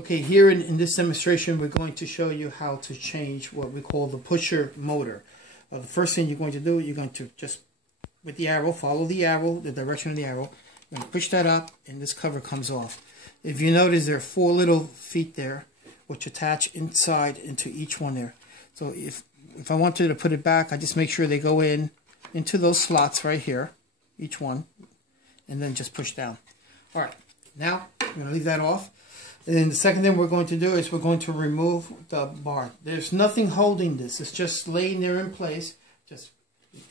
Okay, here in this demonstration, we're going to show you how to change what we call the pusher motor. The first thing you're going to do, you're going to just, with the arrow, follow the arrow, the direction of the arrow. You're going to push that up, and this cover comes off. If you notice, there are 4 little feet there, which attach inside into each one there. So if I wanted to put it back, I just make sure they go into those slots right here, each one, and then just push down. All right, now I'm going to leave that off. And then the second thing we're going to do is we're going to remove the bar. There's nothing holding this. It's just laying there in place. Just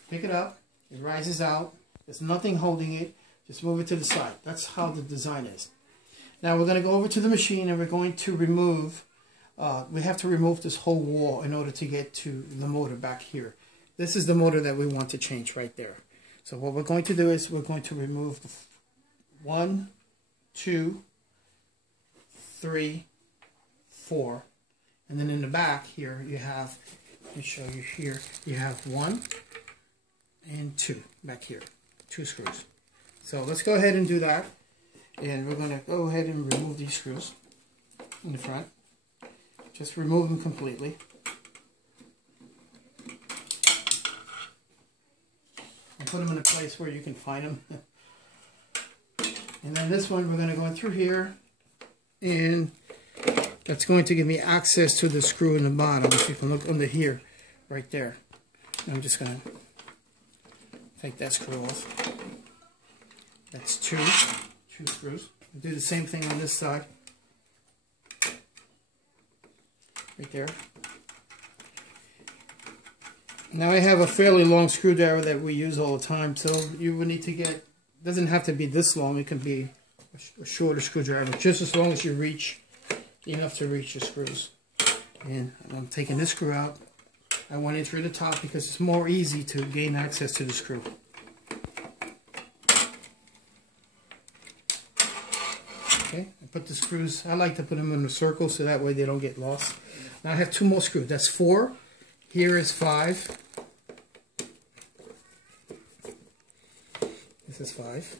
pick it up. It rises out. There's nothing holding it. Just move it to the side. That's how the design is. Now we're going to go over to the machine and we're going to remove, we have to remove this whole wall in order to get to the motor back here. This is the motor that we want to change right there. So what we're going to do is we're going to remove the 1, 2, 3, 4, and then in the back here you have, let me show you here, you have 1 and 2 back here, 2 screws. So let's go ahead and do that, and we're going to go ahead and remove these screws in the front. Just remove them completely. And put them in a place where you can find them. And then this one we're going to go in through here, and that's going to give me access to the screw in the bottom. If you can look under here, right there. And I'm just going to take that screw off. That's 2 screws. I'll do the same thing on this side. Right there. Now I have a fairly long screwdriver that we use all the time, so you would need to get, doesn't have to be this long, it can be a shorter screwdriver, just as long as you reach enough to reach the screws. And I'm taking this screw out. I went in through the top because it's more easy to gain access to the screw. Okay, I put the screws, I like to put them in a circle so that way they don't get lost. Now I have 2 more screws. That's 4. Here is 5. This is 5.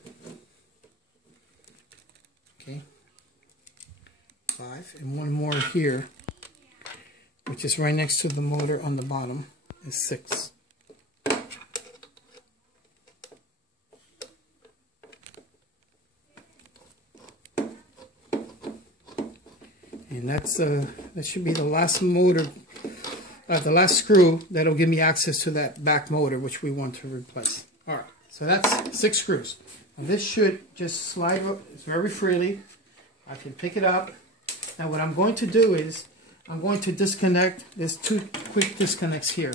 Okay, 5, and 1 more here, which is right next to the motor on the bottom, is 6. And that's that should be the last motor, the last screw that'll give me access to that back motor, which we want to replace. All right, so that's 6 screws. Now this should just slide very freely. I can pick it up. Now what I'm going to do is I'm going to disconnect. There's 2 quick disconnects here.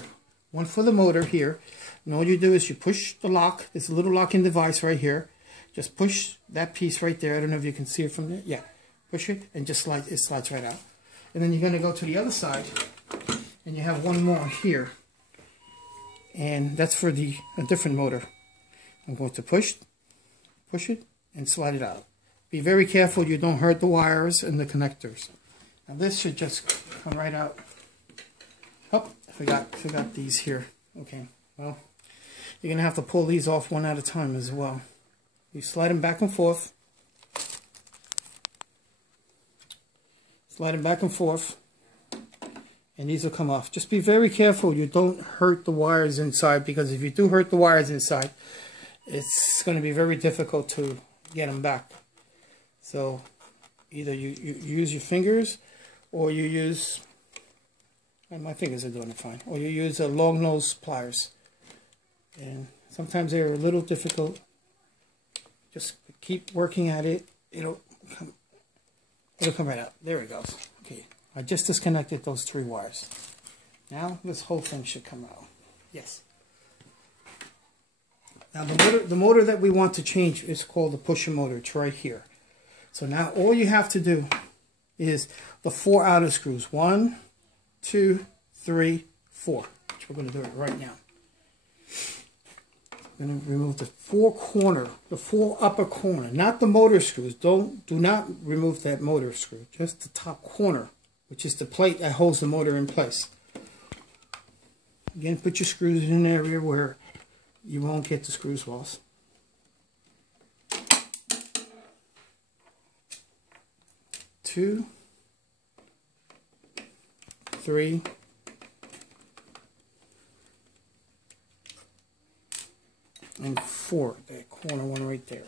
One for the motor here. And all you do is you push the lock. There's a little locking device right here. Just push that piece right there. I don't know if you can see it from there. Yeah. Push it and just slide. It slides right out. And then you're going to go to the other side. And you have 1 more here. And that's for a different motor. I'm going to push it and slide it out. Be very careful you don't hurt the wires and the connectors. Now this should just come right out. Oh, I forgot these here. Okay, well, you're going to have to pull these off one at a time as well. You slide them back and forth. Slide them back and forth. And these will come off. Just be very careful you don't hurt the wires inside, because if you do hurt the wires inside, it's going to be very difficult to get them back. So either you use your fingers, or you use, and my fingers are doing it fine, or you use a long nose pliers. And sometimes they're a little difficult. Just keep working at it. It'll come right out. There it goes. Okay, I just disconnected those 3 wires. Now this whole thing should come out. Yes. Now the motor that we want to change is called the pusher motor. It's right here. So now all you have to do is the 4 outer screws. 1, 2, 3, 4. Which we're going to do it right now. I'm going to remove the 4 upper corner, not the motor screws. Do not remove that motor screw. Just the top corner, which is the plate that holds the motor in place. Again, put your screws in an area where you won't get the screws lost. 2, 3, and 4. That corner one right there.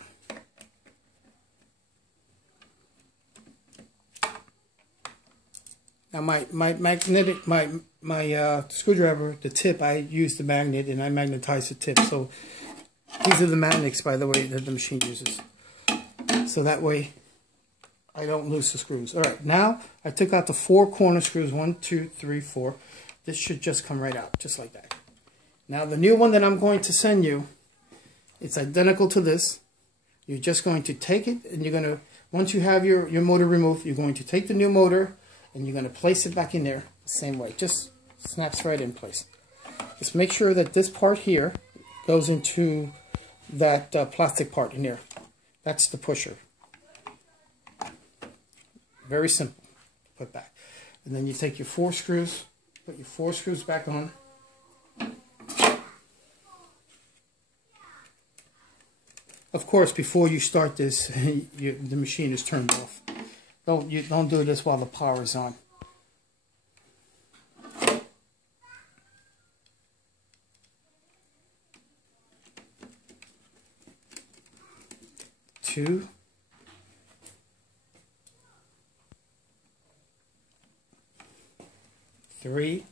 Now my magnetic, my screwdriver, the tip, I use the magnet and I magnetize the tip. So these are the magnets, by the way, that the machine uses. So that way I don't lose the screws. All right, now I took out the 4 corner screws, 1, 2, 3, 4. This should just come right out, just like that. Now the new one that I'm going to send you, it's identical to this. You're just going to take it and you're going to, once you have your motor removed, you're going to take the new motor and you're going to place it back in there the same way. Just snaps right in place. Just make sure that this part here goes into that plastic part in there. That's the pusher. Very simple to put back. And then you take your 4 screws, put your 4 screws back on. Of course, before you start this, the machine is turned off. Don't do this while the power is on. Two. 3.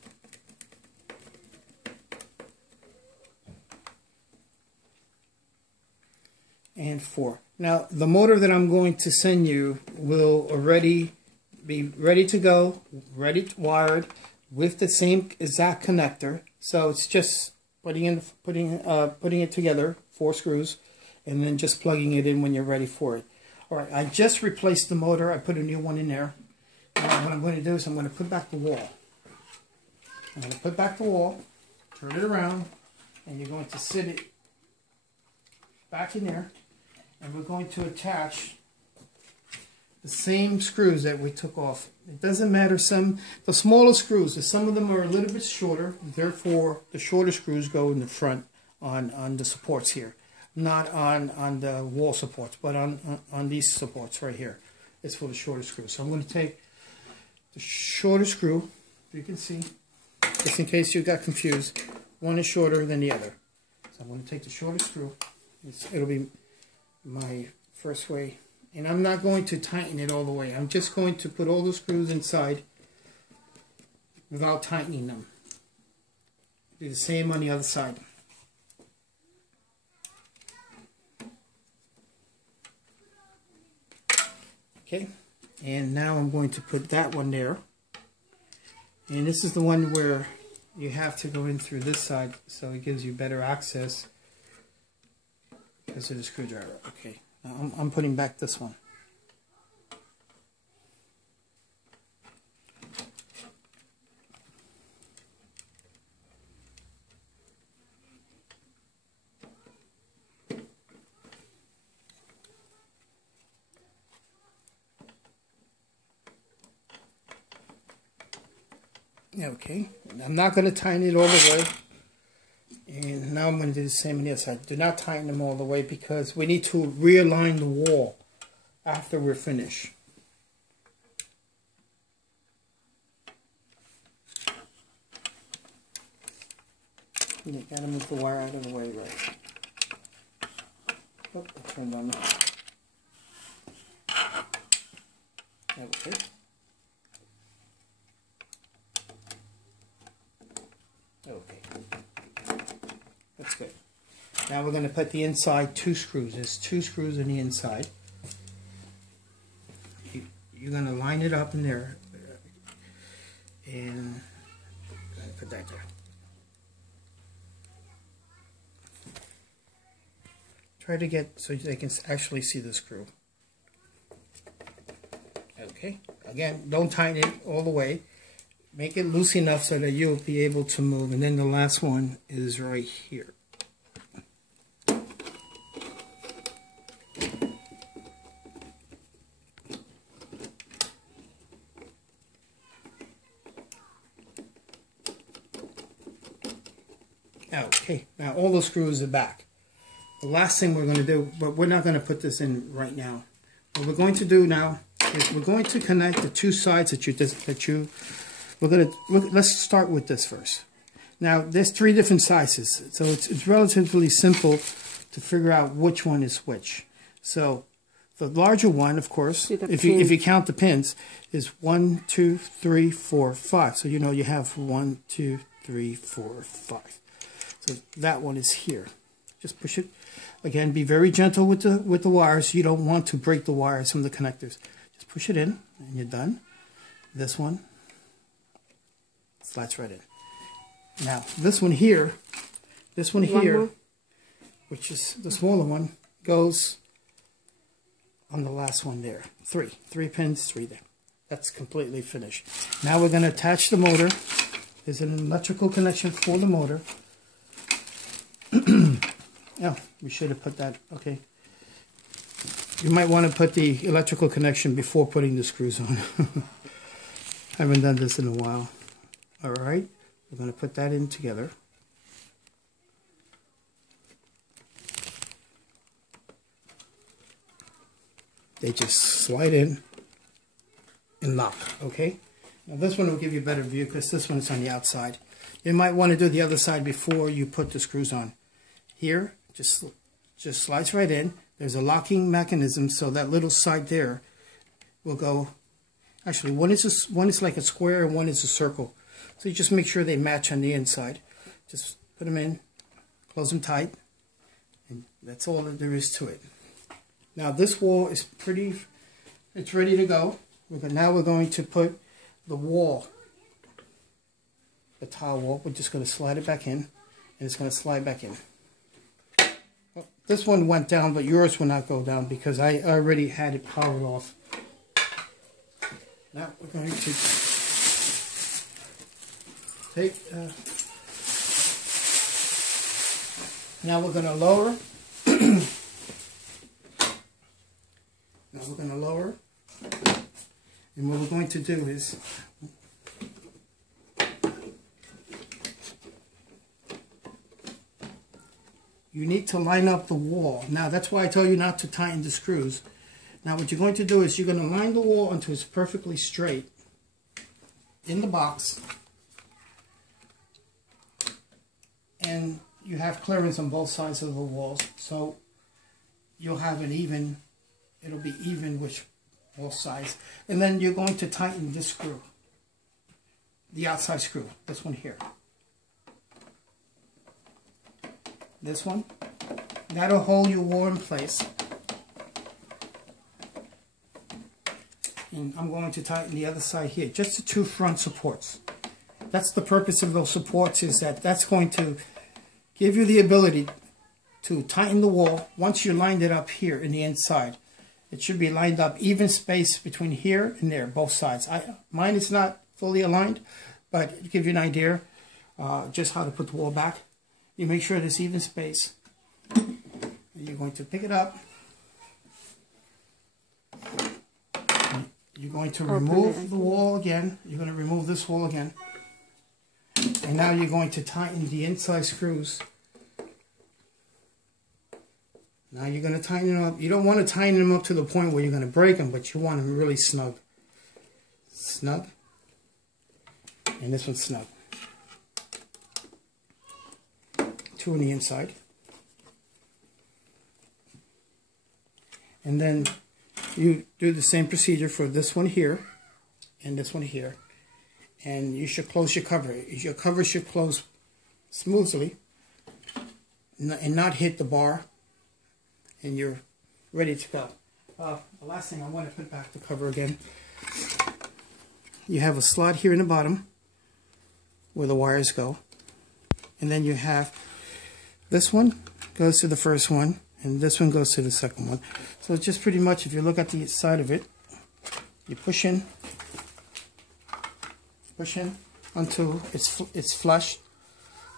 And 4. Now the motor that I'm going to send you will already be ready to go, wired with the same exact connector. So it's just putting it together, 4 screws, and then just plugging it in when you're ready for it. All right, I just replaced the motor. I put a new one in there. Now what I'm going to do is I'm going to put back the wall. I'm going to put back the wall, turn it around, and you're going to sit it back in there. And we're going to attach the same screws that we took off. It doesn't matter, the smaller screws, some of them are a little bit shorter, therefore the shorter screws go in the front on the supports here. Not on the wall supports, but on these supports right here. It's for the shorter screws. So I'm going to take the shorter screw, you can see, just in case you got confused. One is shorter than the other. So I'm going to take the shorter screw. It'll be my first way, and I'm not going to tighten it all the way. I'm just going to put all the screws inside without tightening them. Do the same on the other side. Okay, and now I'm going to put that one there, and this is the one where you have to go in through this side, so it gives you better access because of the screwdriver. Okay, now I'm putting back this one. Okay, I'm not going to tighten it all the way. And now I'm going to do the same on the other side. Do not tighten them all the way because we need to realign the wall after we're finished. You got to move the wire out of the way, right? Oh, it turned on. Okay. Okay. That's good. Now we're going to put the inside 2 screws. There's 2 screws in the inside. You're going to line it up in there and put that there. Try to get so they can actually see the screw. Okay. Again, don't tighten it all the way. Make it loose enough so that you'll be able to move. And then the last one is right here. Okay, now all the screws are back. The last thing we're going to do, but we're not going to put this in right now. What we're going to do now is we're going to connect the 2 sides that you let's start with this first. Now, there's 3 different sizes, so it's relatively simple to figure out which one is which. So the larger one, of course, if you count the pins, is 1, 2, 3, 4, 5. So you know you have 1, 2, 3, 4, 5. So that one is here. Just push it. Again, be very gentle with the wires. You don't want to break the wires from the connectors. Just push it in, and you're done. This one slides right in. Now, this one here, which is the smaller one, goes on the last one there. 3 pins, 3 there. That's completely finished. Now we're going to attach the motor. There's an electrical connection for the motor. Oh, we should have put that, okay. You might want to put the electrical connection before putting the screws on. I haven't done this in a while. All right. We're going to put that in together. They just slide in and lock, okay? Now this one will give you a better view because this one is on the outside. You might want to do the other side before you put the screws on. Here, just slides right in. There's a locking mechanism, so that little side there will go. Actually, one is like a square and one is a circle. So you just make sure they match on the inside. Just put them in, close them tight, and that's all that there is to it. Now this wall is it's ready to go. Now we're going to put the wall, the tile wall. We're just going to slide it back in, and it's going to slide back in. Well, this one went down, but yours will not go down because I already had it powered off. Now we're going to now we're going to lower. Now we're going to lower. And what we're going to do is you need to line up the wall. Now that's why I tell you not to tighten the screws. Now what you're going to do is you're going to line the wall until it's perfectly straight in the box. And you have clearance on both sides of the walls, so you'll have it even. It'll be even with both sides. And then you're going to tighten this screw, the outside screw, this one here. This one. That'll hold your wall in place. And I'm going to tighten the other side here, just the 2 front supports. That's the purpose of those supports, is that's going to give you the ability to tighten the wall once you lined it up here in the inside. It should be lined up, even space between here and there, both sides. Mine is not fully aligned, but to give you an idea just how to put the wall back. You make sure there's even space. And you're going to pick it up. You're going to remove the wall again. You're going to remove this wall again. And now you're going to tighten the inside screws. Now you're going to tighten them up. You don't want to tighten them up to the point where you're going to break them, but you want them really snug. Snug. And this one's snug. 2 on the inside. And then you do the same procedure for this one here and this one here. And you should close your cover. Your cover should close smoothly and not hit the bar. And you're ready to go. The last thing I want to put back the cover again. You have a slot here in the bottom where the wires go. And then you have this one goes to the first one, and this one goes to the second one. So it's just pretty much, if you look at the side of it, you push in until it's flush.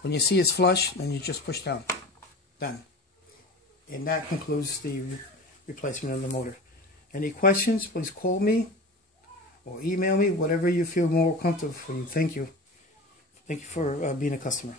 When you see it's flush, then you just push down. Done. And that concludes the replacement of the motor. Any questions, please call me or email me, whatever you feel more comfortable for you. Thank you. Thank you for being a customer.